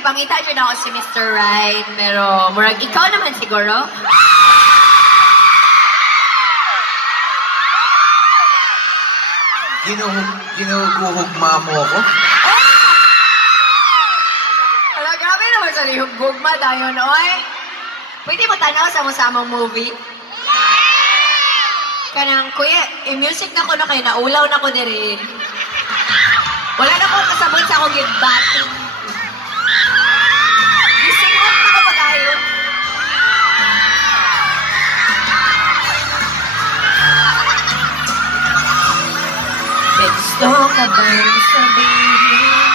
gipangita dyan ako si Mr. Right, pero murag ikaw naman siguro. Ginuguhugma mo ako? Hala, grabe naman sa lihugugma dayon, oy. Pwede mo tanaw sa samang movie? Kanang, kuya, music na ko na kayo, naulaw na ko din. Wala na akong kasabot sa akong gibating. Gisingot na ko pa tayo. Gusto ka bang sabihin?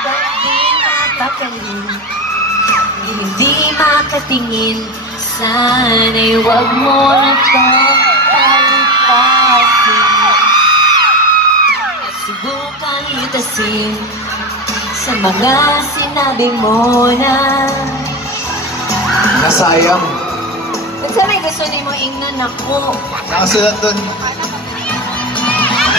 Ba't di mapapalin? Hindi makatingin. Sana'y wag mo na itong palipasin. At subukan lutasin sa mga sinabi mo na. Nasayang. Ba't sabi gusto ni mo ingnan ako? Nakasulat dun.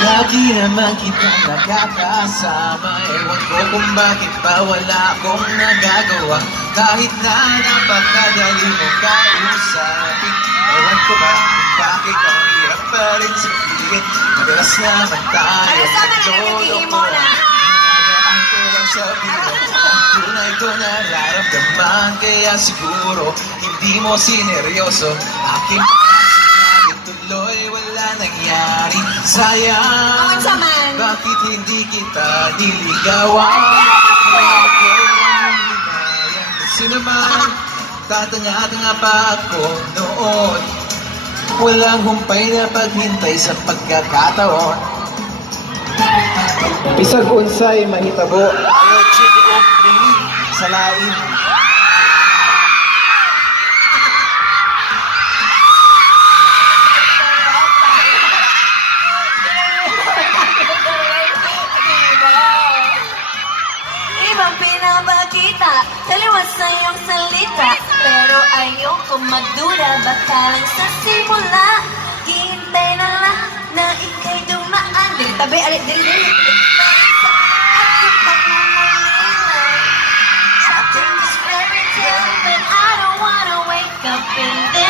Lagi naman kita nakakasama. Ewan ko kung bakit ba wala akong nagagawa. Kahit na napakadali mo kausapin. Ewan ko ba kung bakit ang hirap pa rin sabihin. Madalas naman tayo ano sa mga nagiging mo na? Hinagaan ko lang sabihin. Ang tunay ko nararamdaman. Kaya siguro hindi mo sineryoso. Aking sinabi tuloy wala nangyari. Sayang, bakit hindi kita niligawan? Kasi naman, tatanga-tanga pa ako noon. Walang humpay na paghintay sa pagkakataon. Bisag unsay mahitabo, ayaw check off sa lain. Ibang pinapakita, taliwas sa iyong salita. Pero ayoko magdura, baka lang sa simula. Hintay na lang na ika'y dumaan. Dili tabi, alit, dili. Ako pang umulila. Trapped in this fairy tale, but I don't wanna wake up in this.